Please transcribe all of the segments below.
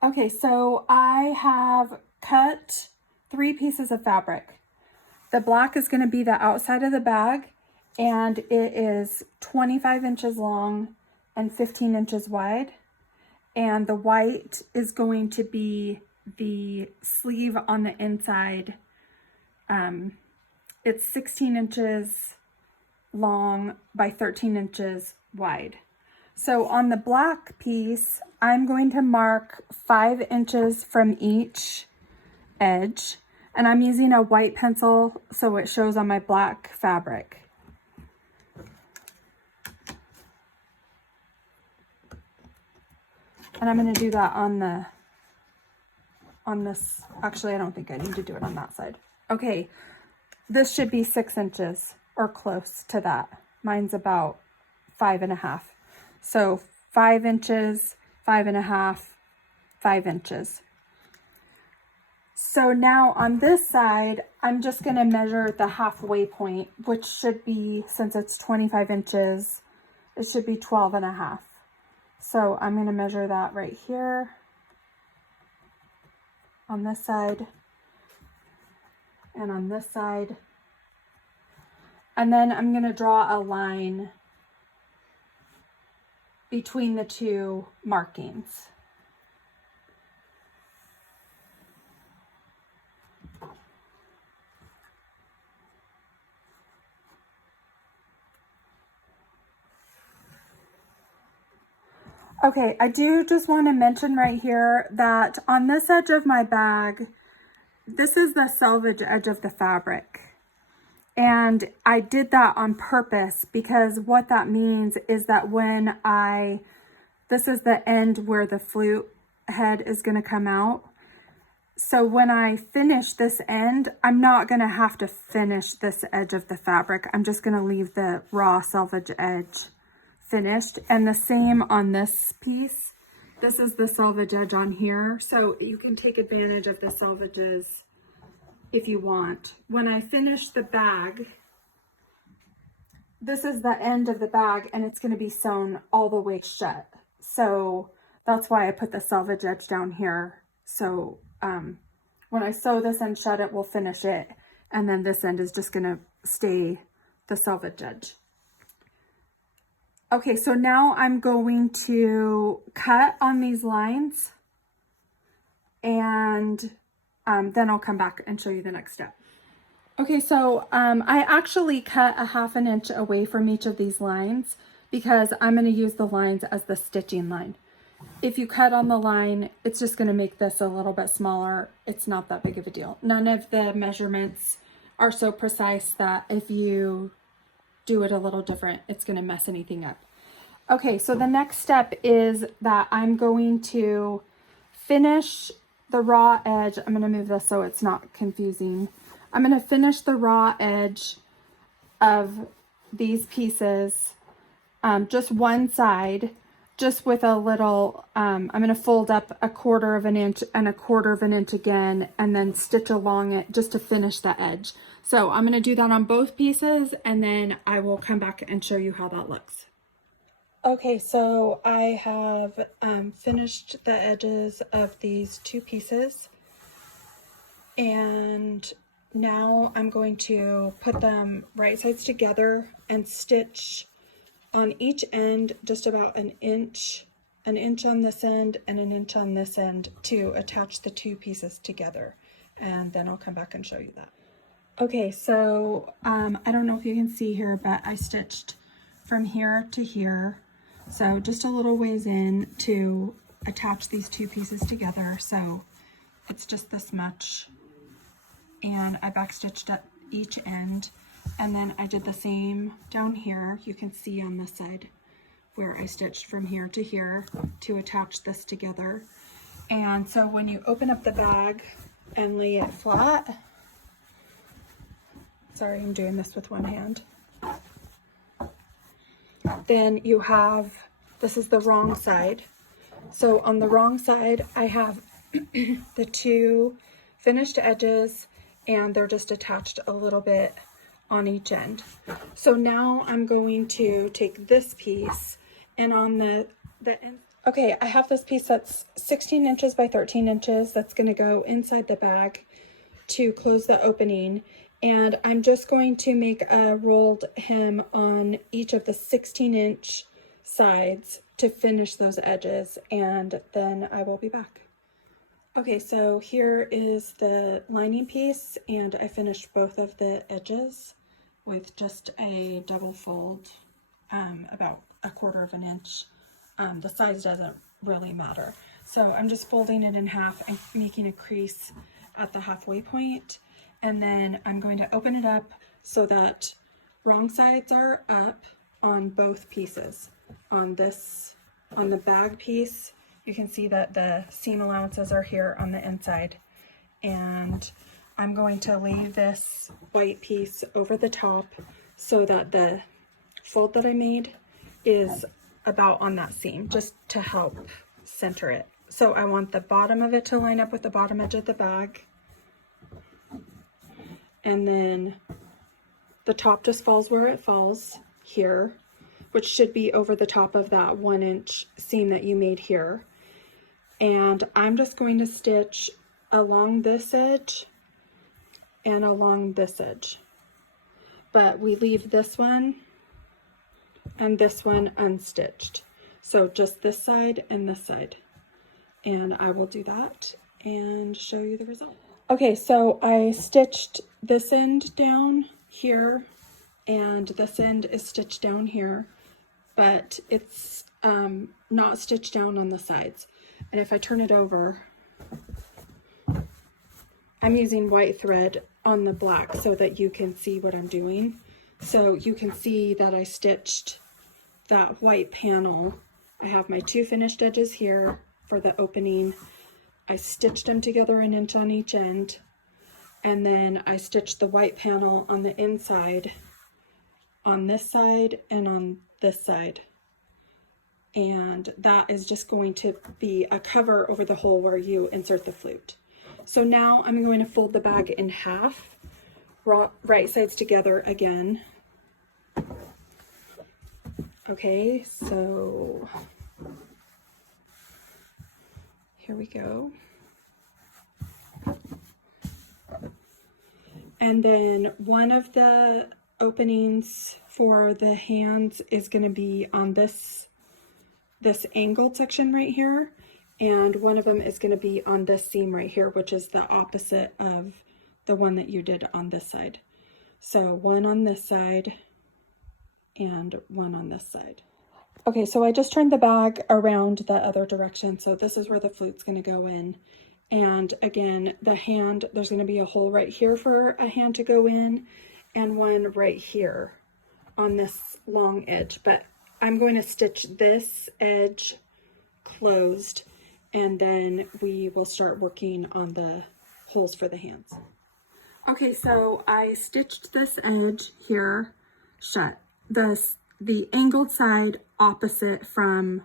Okay, so I have cut 3 pieces of fabric. The black is going to be the outside of the bag, and it is 25 inches long and 15 inches wide. And the white is going to be the sleeve on the inside. It's 16 inches long by 13 inches wide. So on the black piece, I'm going to mark 5 inches from each edge, and I'm using a white pencil so it shows on my black fabric. And I'm going to do that on this. Actually, I don't think I need to do it on that side. Okay, this should be 6 inches or close to that. Mine's about 5.5. So 5 inches, 5.5, 5 inches. So now on this side, I'm just going to measure the halfway point, which should be, since it's 25 inches, it should be 12.5. So I'm going to measure that right here on this side and on this side. And then I'm going to draw a line between the two markings. Okay, I do just want to mention right here that on this edge of my bag, this is the selvage edge of the fabric. And I did that on purpose because what that means is that when this is the end where the flute head is going to come out. So when I finish this end, I'm not going to have to finish this edge of the fabric. I'm just going to leave the raw selvage edge finished. And the same on this piece. This is the selvage edge on here. So you can take advantage of the selvages if you want. When I finish the bag, this is the end of the bag and it's going to be sewn all the way shut. So that's why I put the selvage edge down here. So when I sew this end shut, it will finish it. And then this end is just going to stay the selvage edge. Okay, so now I'm going to cut on these lines and then I'll come back and show you the next step. Okay, so I actually cut a 1/2 inch away from each of these lines because I'm going to use the lines as the stitching line. If you cut on the line, it's just going to make this a little bit smaller. It's not that big of a deal. None of the measurements are so precise that if you do it a little different, it's going to mess anything up. Okay, so the next step is that I'm going to finish the raw edge. I'm going to move this so it's not confusing. I'm going to finish the raw edge of these pieces, just one side, just with a little, I'm going to fold up 1/4 inch and 1/4 inch again, and then stitch along it just to finish the edge. So I'm going to do that on both pieces, and then I will come back and show you how that looks. Okay, so I have finished the edges of these 2 pieces, and now I'm going to put them right sides together and stitch on each end just about an inch on this end and an inch on this end to attach the 2 pieces together, and then I'll come back and show you that. Okay, so I don't know if you can see here, but I stitched from here to here. So just a little ways in to attach these 2 pieces together. So it's just this much. And I backstitched at each end. And then I did the same down here. You can see on this side where I stitched from here to here to attach this together. And so when you open up the bag and lay it flat, sorry, I'm doing this with one hand. Then you have, this is the wrong side. So on the wrong side, I have the 2 finished edges, and they're just attached a little bit on each end. So now I'm going to take this piece, and on the end. Okay, I have this piece that's 16 inches by 13 inches that's going to go inside the bag to close the opening, and I'm just going to make a rolled hem on each of the 16-inch sides to finish those edges, and then I will be back. Okay, so here is the lining piece, and I finished both of the edges with just a double fold, about 1/4 of an inch. The size doesn't really matter. So I'm just folding it in half and making a crease at the halfway point. And then I'm going to open it up so that wrong sides are up on both pieces. On the bag piece, you can see that the seam allowances are here on the inside. And I'm going to lay this white piece over the top so that the fold that I made is about on that seam, just to help center it. So I want the bottom of it to line up with the bottom edge of the bag, and then the top just falls where it falls here, which should be over the top of that 1-inch seam that you made here. And I'm just going to stitch along this edge and along this edge, but we leave this one and this one unstitched. So just this side and this side. And I will do that and show you the result. Okay, so I stitched this end down here and this end is stitched down here, but it's not stitched down on the sides. And if I turn it over, I'm using white thread on the black so that you can see what I'm doing. So you can see that I stitched that white panel. I have my 2 finished edges here for the opening. I stitched them together 1 inch on each end, and then I stitched the white panel on the inside, on this side and on this side. And that is just going to be a cover over the hole where you insert the flute. So now I'm going to fold the bag in half, right sides together again. Okay, so here we go. And then one of the openings for the hands is going to be on this angled section right here, and one of them is going to be on this seam right here, which is the opposite of the one that you did on this side. So one on this side and one on this side. Okay, so I just turned the bag around the other direction, so this is where the flute's going to go in. And again, the hand, there's going to be a hole right here for a hand to go in, and one right here on this long edge. But I'm going to stitch this edge closed, and then we will start working on the holes for the hands. Okay, so I stitched this edge here shut, the angled side opposite from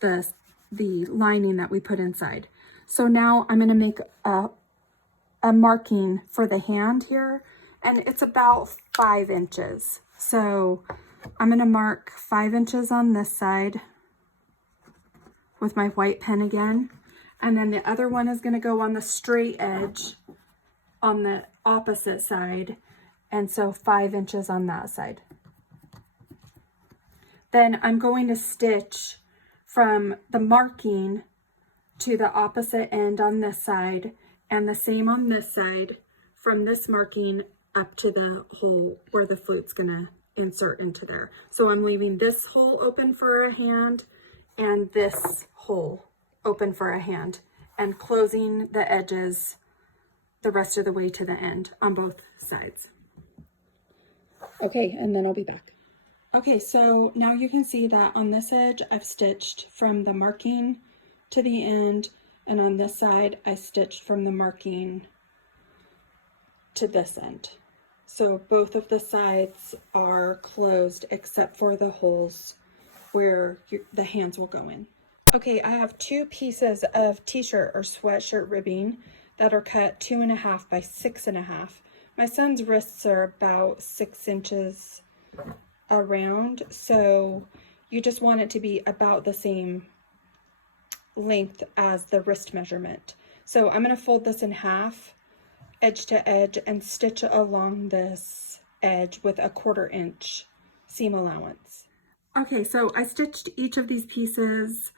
the lining that we put inside. So now I'm going to make a marking for the hand here, and it's about 5 inches. So I'm going to mark 5 inches on this side with my white pen again, and then the other one is going to go on the straight edge on the opposite side, and so 5 inches on that side. Then I'm going to stitch from the marking to the opposite end on this side, and the same on this side, from this marking up to the hole where the flute's gonna insert into there. So I'm leaving this hole open for a hand and this hole open for a hand, and closing the edges the rest of the way to the end on both sides. Okay, and then I'll be back. Okay, so now you can see that on this edge I've stitched from the marking to the end, and on this side I stitched from the marking to this end. So both of the sides are closed except for the holes where the hands will go in. Okay, I have 2 pieces of t-shirt or sweatshirt ribbing that are cut 2.5 by 6.5. My son's wrists are about 6 inches around, so you just want it to be about the same length as the wrist measurement. So I'm going to fold this in half, edge to edge, and stitch along this edge with a 1/4 inch seam allowance. Okay, so I stitched each of these pieces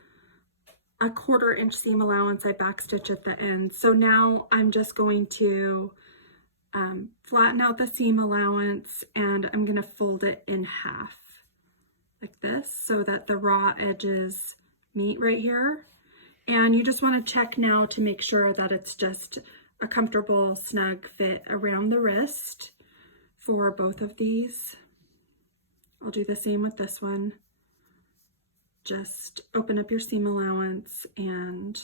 a 1/4 inch seam allowance. I back stitch at the end. So now I'm just going to flatten out the seam allowance, and I'm going to fold it in half like this so that the raw edges meet right here. And you just want to check now to make sure that it's just a comfortable, snug fit around the wrist for both of these. I'll do the same with this one. Just open up your seam allowance, and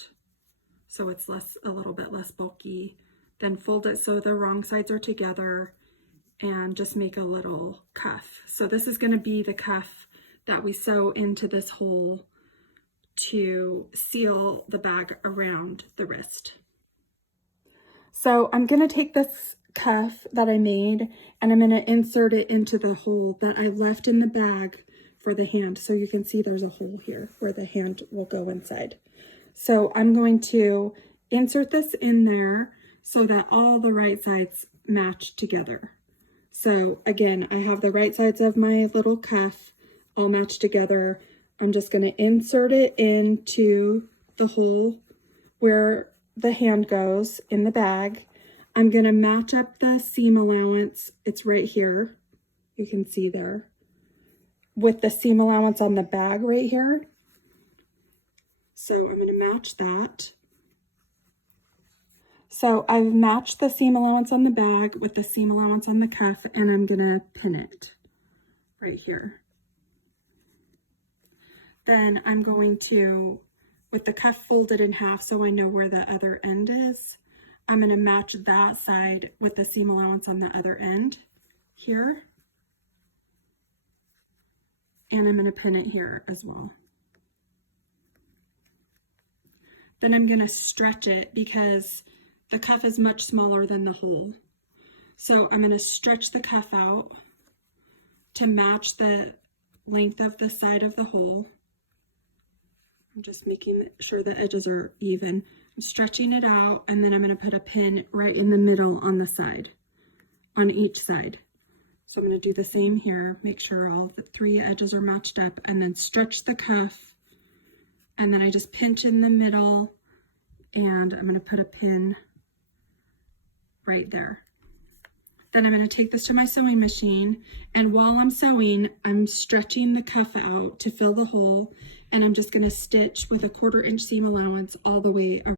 so it's a little bit less bulky. Then fold it so the wrong sides are together, and just make a little cuff. So this is going to be the cuff that we sew into this hole to seal the bag around the wrist. So I'm going to take this cuff that I made, and I'm going to insert it into the hole that I left in the bag for the hand. So you can see there's a hole here where the hand will go inside. So I'm going to insert this in there so that all the right sides match together. So again, I have the right sides of my little cuff all matched together. I'm just going to insert it into the hole where the hand goes in the bag. I'm going to match up the seam allowance. It's right here. You can see there. With the seam allowance on the bag right here. So I'm going to match that. So I've matched the seam allowance on the bag with the seam allowance on the cuff, and I'm going to pin it right here. Then I'm going to, with the cuff folded in half so I know where the other end is, I'm going to match that side with the seam allowance on the other end here. And I'm going to pin it here as well. Then I'm going to stretch it because the cuff is much smaller than the hole. So I'm going to stretch the cuff out to match the length of the side of the hole. I'm just making sure the edges are even. I'm stretching it out, and then I'm going to put a pin right in the middle on the side, on each side. So I'm going to do the same here, make sure all the 3 edges are matched up, and then stretch the cuff, and then I just pinch in the middle, and I'm going to put a pin right there. Then I'm going to take this to my sewing machine, and while I'm sewing, I'm stretching the cuff out to fill the hole, and I'm just going to stitch with a 1/4 inch seam allowance all the way around.